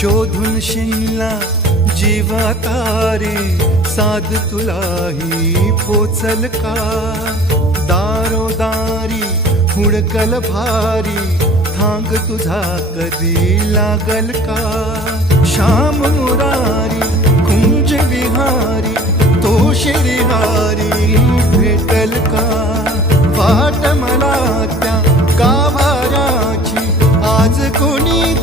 शोधून शिनला जीवा तारे, साध तुलाही पोचल का? दारोदारी हुडकल भारी, थांग तुझा कधी लागल का? श्याम मुरारी कुंज विहारी, तो श्रीहारी भेटल का? वाट मला त्या गाभाऱ्याची आज कोणी